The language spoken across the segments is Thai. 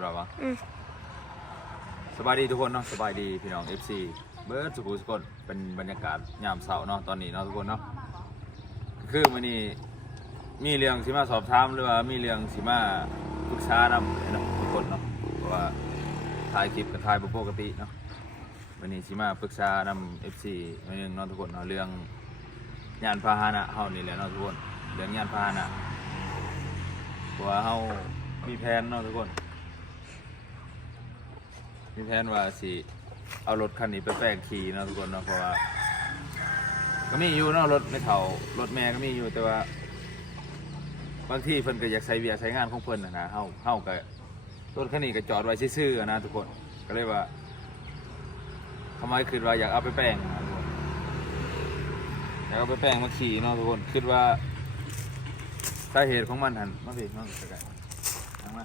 เป็นแบบว่าอืม สบายดีทุกคนเนาะสบายดีพี่น้อง FC เบิร์ดสุขุสุกนเป็นบรรยากาศยามเช้าเนาะตอนนี้เนาะทุกคนเนาะคือวันนี้มีเรื่องสิมาสอบถามหรือว่ามีเรื่องสิมาปรึกษานำเนาะทุกคนเนาะเพราะว่าถ่ายคลิปกับถ่ายบ่ปกติเนาะวันนี้สิมาปรึกษานำ FC หน่อยหนึงเนาะทุกคนเนาะเรื่องยานพาหนะเฮานี่แหละเนาะทุกคนเรื่องยานพาหนะ เพราะว่าเฮามีแผนเนาะทุกคน มีแผนว่าสิเอารถคันนี้ไปแปลงขี่เนาะทุกคนเนาะเพราะว่าก็มีอยู่เนาะรถไม่เท่ารถแม่ก็มีอยู่แต่ว่า บางที่เพิ่นก็อยากใช้เวียใช้งานของเพิ่นนะนะเฮาเฮาก็รถคันนี้ก็จอดไว้ซื่อๆนะทุกคนก็เลยว่าทำไมคิดว่าอยากเอาไปแปลงนะทุกคนอยากเอาไปแปลงมาขี่เนาะทุกคนคิดว่าสาเหตุของมันหันมาสิมาใกล้ๆเอามา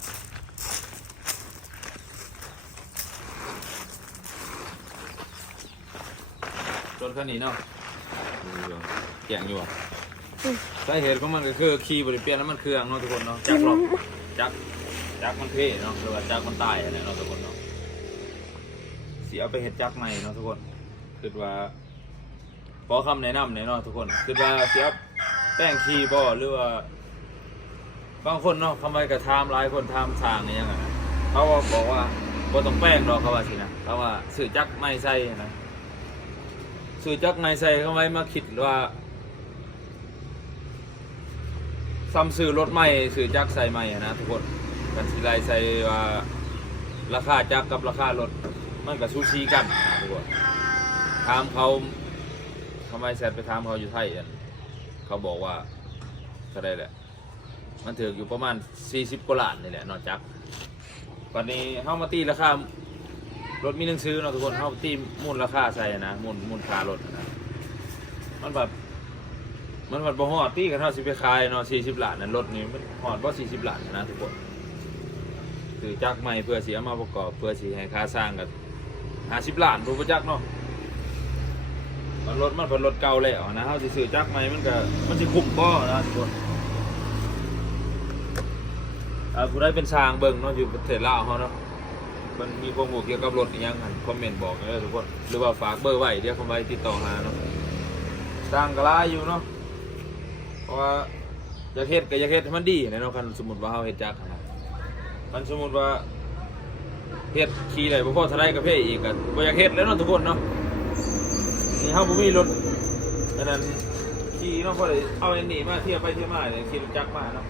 รถคันนี้เนาะเกี่ยงอยู่อะอืมสาเหตุของมันก็คือขี่บริเปลี่ยนน้ำมันเครื่องเนาะทุกคนเนาะจักรหรอกจักรจักรมันเพ่เนาะหรือว่าจักรมันตายอะไรเนาะทุกคนเนาะเสียไปเห็ดจักรใหม่เนาะทุกคนคิดว่าขอคำแนะนำหน่อยเนาะทุกคนคิดว่าเสียแป้งขี่บ่หรือว่าบางคนเนาะทำไมกระทำหลายคนทำทางนี่ยังไงนะเขาว่าบอกว่าบ่ต้องแป้งหรอกเขาว่าสินะเขาว่าสื่อจักรไม่ใส่นะ สื่อจักรในใส่เข้าไว้มาคิดว่าซ้ำสื่อรถใหม่สื่อจักรใส่ใหม่นะทุกคนกันสิไลใส่ว่าราคาจักรกับราคารถมันกับซูซีกันทุกคนถามเขาทำไมแซดไปถามเขาอยู่ไทยอันเขาบอกว่าเท่าไรแหละ มันถืออยู่ประมาณ 40กว่าล้านนี่แหละนอกจากวันนี้เข้ามาตีราคา รถมีหนังสือเนาะทุกคนเขาตีมูลราคาใส่นะมูลมูลค่ารถนะมันแบบมันแบบบ่ฮอดตีกันเท่าสิไปขายเนาะสี่สิบล้านนั่นรถนี่มันฮอดบ่สี่สิบล้านนะทุกคนคือจักรใหม่เพื่อสียมาประกอบเพื่อสีให้ค่าสร้างกันห้าสิบล้านรู้ประจักเนาะมันรถมันเป็นรถเก่าแล้วนะเฮาสิซื้อจักรใหม่มันก็มันสิคุ้มบ่นะทุกคนอ่าผู้ใดเป็นช่างเบิ่งเนาะอยู่ประเทศลาวเฮาเนาะ มันมีความรู้เกี่ยวกับรถอีกอยังหันคอมเมนต์บอกเลยทุกคนหรือว่าฝากเบอร์ไว้เดี๋ยวเขาไว้ติดต่อหาเนาะสร้างกระลายอยู่เนาะเพราะว่าอยากเฮ็ดก็อยากเฮ็ดให้มันดีนะเนาะคันสมมุติว่าเฮาเฮ็ดจักนะคันสมมุติว่าเฮ็ดขี่ได้บ่พอเท่าไรก็เพ่อีกก็บ่อยากเฮ็ดแล้วเนาะทุกคนเนาะนี่เฮาบ่มีรถอันนั้นขี่เนาะพอได้เอาอันนี้มาเที่ยวไปเที่ยวมาเนี่ยขี่รถจักรมาเนาะ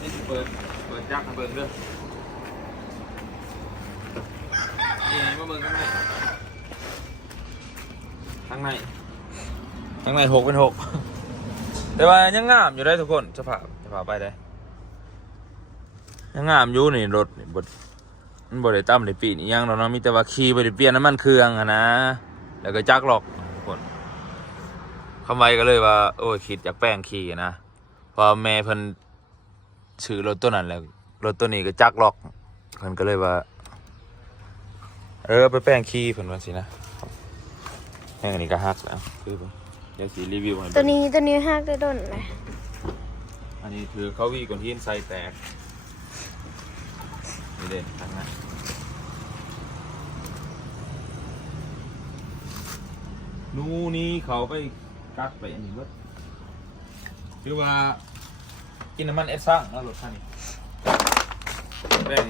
นี่เปิดเปิดจักรให้เบิ่งเด้อ นี่มาเบิ่งข้างในข้างในข้างในหกเป็นหกแต่ว่ายังงามอยู่ได้ทุกคนจะพาจะพาไปได้ยังงามอยู่นี่รถนี่บดมันบดได้ตั้มได้ปีนี่ยังเราเนาะมีแต่ว่าขี่บดได้เปลี่ยนน้ำมันเครื่องอะนะแล้วก็จักหลอกคนคำไว้ก็เลยว่า โอ้ยคิดอยากแป้งขี่นะพอแม่เพิ่นซื้อรถตัวนั้นแล้วรถตัวนี้ก็จักหลอกเพิ่นก็เลยว่า เออไปแป้งขี้เพิ่นว่าสินะแป้งอันนี้ก็ฮักแล้วคือเบิ่งเดี๋ยวสีรีวิวให้ตัเบิ่วงนี้ตัวนี้ห้าได้ต้นเลยอันนี้คือเขาวีก่อนที่ใส่แตกนี่เด่นทั้งนั้นนูนี่เขาไปกัดไปอันนี้เบิดคือว่ากินน้ำมันเอสซังแล้วรถคันนี้แป้ง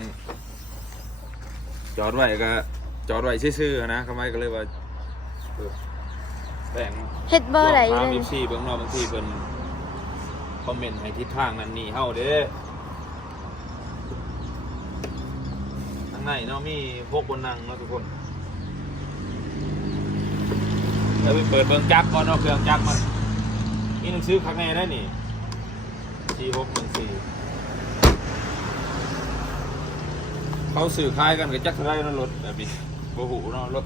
จอดไว้ก็จ อดไว้ซื่อๆนะทำไมก็เลยว่าเออแป้งเฮ็ดบ่อไหนลองเลถามยอีซี่เบื้องนอกบางทีเป็นคอมเมนต์ให้ทิศทางนั้นนี่เฮาเด้ทางในเนาะมีพวกบนนั่งเนาะทุกคนแล้วไปเปิดเบื้องจักรก่อนเนาะเครื่องจักรมันนี่หนังสือข้างในได้นี่สี่หกหนึ่งสี่เขาสื่อคล้ายกันกับจักรไรนั่นรถแบบนี้ โบหูเนาะรถ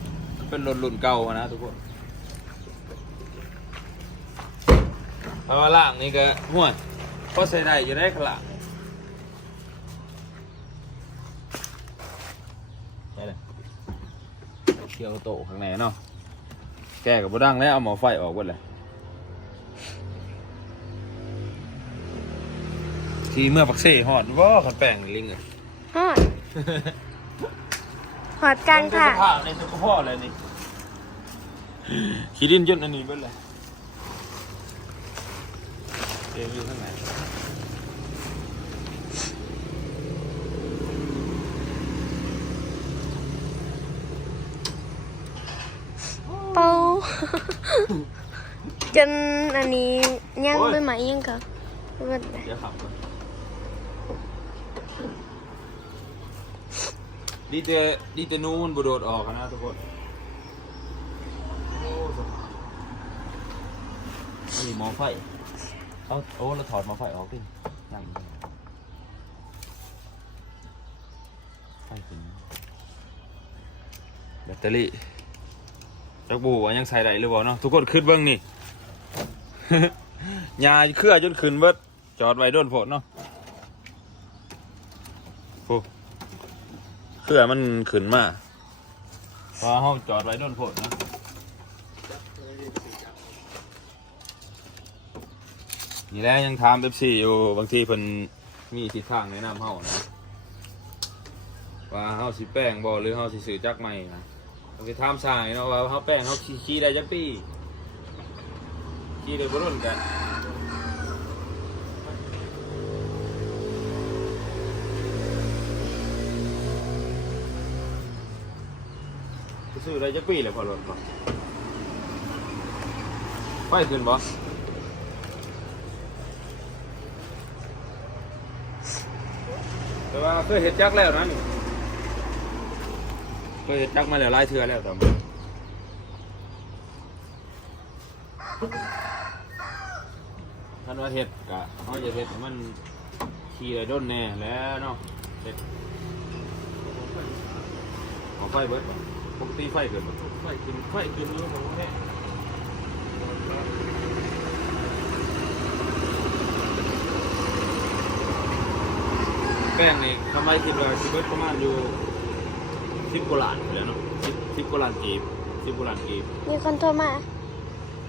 เป็นรถรุ่นเก่าอะนะทุกคนเพราะว่าล่างนี่ก็ห่วยก็ใส่ได้อยู่ได้ข้างหลังนี่เลยเกี่ยวโตะข้างในเนาะแกกับบุดังแล้วเอาหมอไฟออกหมดเลยทีเมื่อปักเซ่หอดว่าขันแป้งลิงเลยฮอดห อดกลางค่ะเป็นสภาพในตัวพ่อเลยนี่ขี้ดินจนอันนี้เบิดเลยเตียงอยู่ข้างไหนเป่าจนอันนี้ยังไม่ไหมยังค่ะเบิดเลย เดี๋ยวขับก่อน ดีเตดีเตนูมันบโดดออกนะทุกคนนี่มอไฟเอาโอ้เราถอดมอไฟออกดิยังไฟขึ้นแบตเตอรี่จักบูว่ายังใส่ได้หรือเปล่าเนาะทุกคนขึ้นเบื้องนี่ยาเครื่อจนขึ้นเบิดจอดไว้โดนฝนเนาะโอ้ เครือมันขึ้นมาเพราห้องจอดไว้โดนฝนเนะนี่แหละยังถามเบบซี่อยู่บางทีเพิ่นมีทิศทางแนะนำเฮานะว่าเฮาสิแป้งบ่หรือเฮาสิซื้อจักใหม่นะบางทีถามสายเนาะว่าเฮาแป้งเฮาขี่ขี่ได้จักปีขี่ได้บ่รุ่นกัน ซื้อได้จักปีเลยพอรถบ่ไฟขึ้นบ่แต่ว่าเคยเห็ดจักแล้วนะนี่เคยเห็ดจักมาแล้วหลายเทื่อแล้วตอนท่านว่าเห็ดกะเขาจะเห็ดมันขี่ได้ด้นแน่แล้วเนาะเห็ดเอาไฟเบิดบ่ ปกติไฟเกิดบ่ไฟขึ้นไฟขึ้นรู้ผมว่าแน่แป้งนี่ทำไมคิดว่าสิเบิดประมาณอยู่สิบกว่าล้านอยู่แหล้วเนาะสิบสิบกว่าล้านกีบสิบกว่าล้านกีบมีคนโทรมา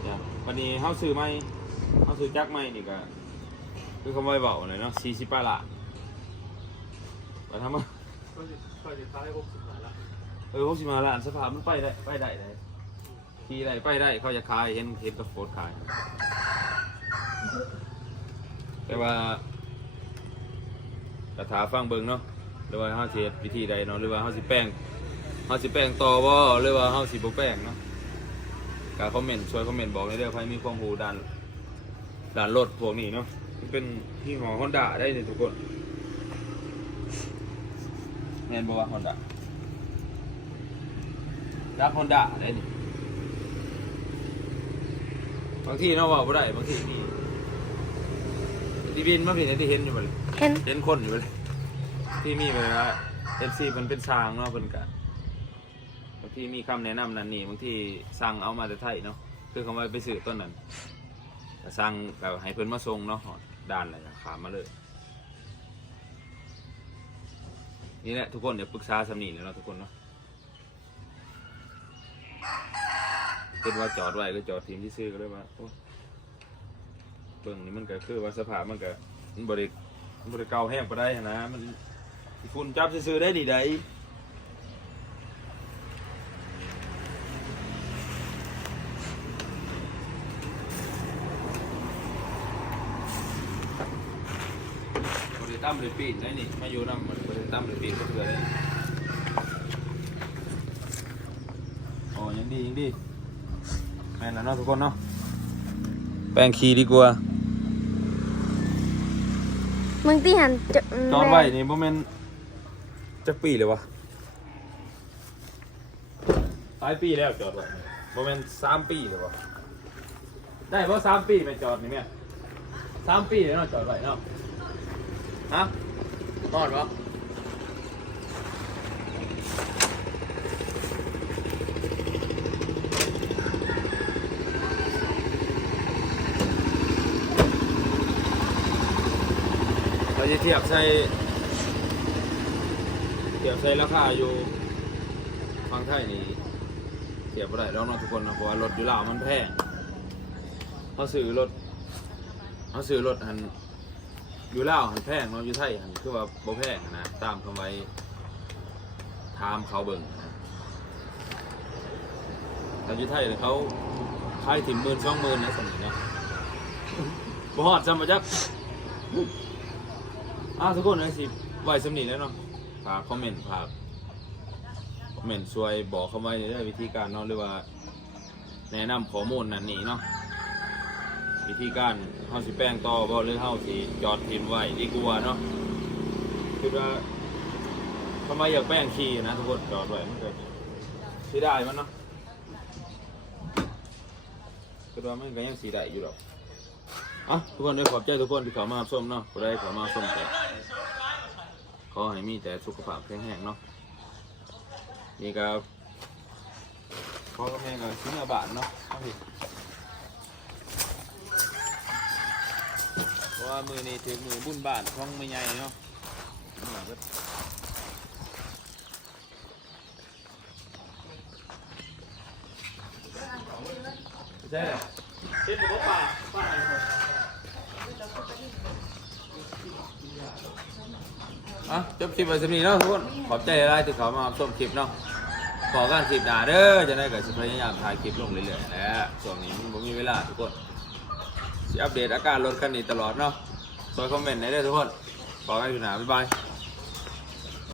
จ้ะวันนี้เฮาซื้อไม่เฮาซื้อจักไม่นี่ก็คือคำว่าเบาหน่อยเนาะสี่สิบปลายละไปทำมา เออหกสิบมาละอันสภาพมันไปได้ไปได้เลยขี่ได้ไปได้เขาจะขายเห็นเห็นกับโฟดขาย แต่ว่าแต่ถาฟังเบิงเนาะหรือว่าเฮาสิเฮ็ดวิธีใดเนาะหรือว่าเฮาสิแป้งเฮาสิแป้งต่อบ่หรือว่าเฮาสิบ่แป้งเนาะก็คอมเมนต์ช่วยคอมเมนต์บอกในอยเด้อใครมีความรู้ด้านด้านรถพวกนี้เนาะมันเป็นที่หอ Honda ได้นี่ทุกคนแม่นบ่ว่า Honda รัก Honda ได้นี่บางทีเนาะเว่าบ่ได้บางทีนี่ที่บินมาผิดที่เห็นอยู่บ่เลยเห็นเห็นคนอยู่เลยที่มีไปว่าเอฟซีมันเป็นช้างเนาะเป็นกะบางทีมีคำแนะนำนั่นนี่บางทีสั่งเอามาแต่ไทยเนาะคือคำว่าไปซื้อต้นนั้นก็สั่งแบบให้เพิ่นมาส่งเนาะด้านอะไรก็ขามมาเลย นี่แหละทุกคนเดี๋ยวปรึกษาสำนีเลยเนาะทุกคนเนาะ คิดว่าจอดไว้ก็จอดทีมที่ซื้อก็เลยว่าโอ้เบิ่งนี่มันก็คือว่าสภาพมันก็มันบริมันบริเกาแห้งไปได้นะ มันฝุ่นจับซื้อได้ดีได้บริตั้มบริปีนได้นี่มาอยู่น้ำมันบริตั้มบริปีนก็เถื่อได้โอ้ ยังดียังดีแม่นแล้วเนาะทุกคนเนาะแป้งคีดีกว่ามึงที่หันจะจอดไว้นี่โมเมนจะปีเลยวะหลายปีแล้วจอดไว้โมเมนสามปีเลยวะได้เพราะสามปีไปจอดนี่แม่สามปีแล้วเนาะจอดไว้เนาะฮะทอดปะ สิเทียบใส่เทียบใส่ราคาอยู่ฟังไทยนี่เทียบไ่ได้แล้วเนะทุกคนนะเพราะว่ารถอยู่ลาวมันแพงเขาซื้อรถเขาซื้อรถอันอยู่ลาวหันแพงเนาอยู่ไทยหันคือว่าบ่แพงนะตามคำไว้ถามเขาเบิ่งนะแต่อยู่ไทยเนี่ยเขาขายถิ่มหมื่นสองหมื่นนะสมัยเนาะบ่ฮอดจำมาจัก อ้าวทุกคนเลยสิไหวสำนีแล้วเนาะฝากคอมเมนต์ฝากคอมเมนต์ช่วยบอกเขาไว้ในเรื่องวิธีการเนาะหรือว่า แนะนำข้อมูลนั่นนี่เนาะวิธีการเฮาสิแป้งต่อบ่หรือเฮาสิจอดทิมไว้ดีกว่าเนาะคือว่าทำไมอยากแป้งขี่นะทุกคนจอดไว้มันก็สิได้มันเนาะคือว่ามันก็ยังสิได้อยู่ดอกอะทุกคนได้วยขอบใจทุกคนที่เข้ามาส้มเนาะบ่ได้เข้ามาส้มแต่ข อให้มีแต่สุขภาพแข็งแรงเนาะนี่ก็พ่อกับแม่ก็ซื้อมาบาทเนาะเอาสิเพราะว่ามือนี้ถือมือบุญบาทท้องไม่ใหญ่เนาะนี่ล่ะเบิดใช่เหรอ เช็ดตัวป่าป่าอะไรหมด อะจบคลิปไว้สำนี้เนาะทุกคนขอบใจหลายๆที่เขามาชมคลิปเนาะขอการคลิปหนาเด้อจะได้กับสิพยายามถ่ายคลิปลงเรื่อยๆและส่วนนี้มันบ่มีเวลาทุกคนสิอัปเดตอาการรถคันนี้ตลอดเนาะซอยคอมเมนต์ได้เด้อทุกคนขอกันอยู่หนาบ๊ายบาย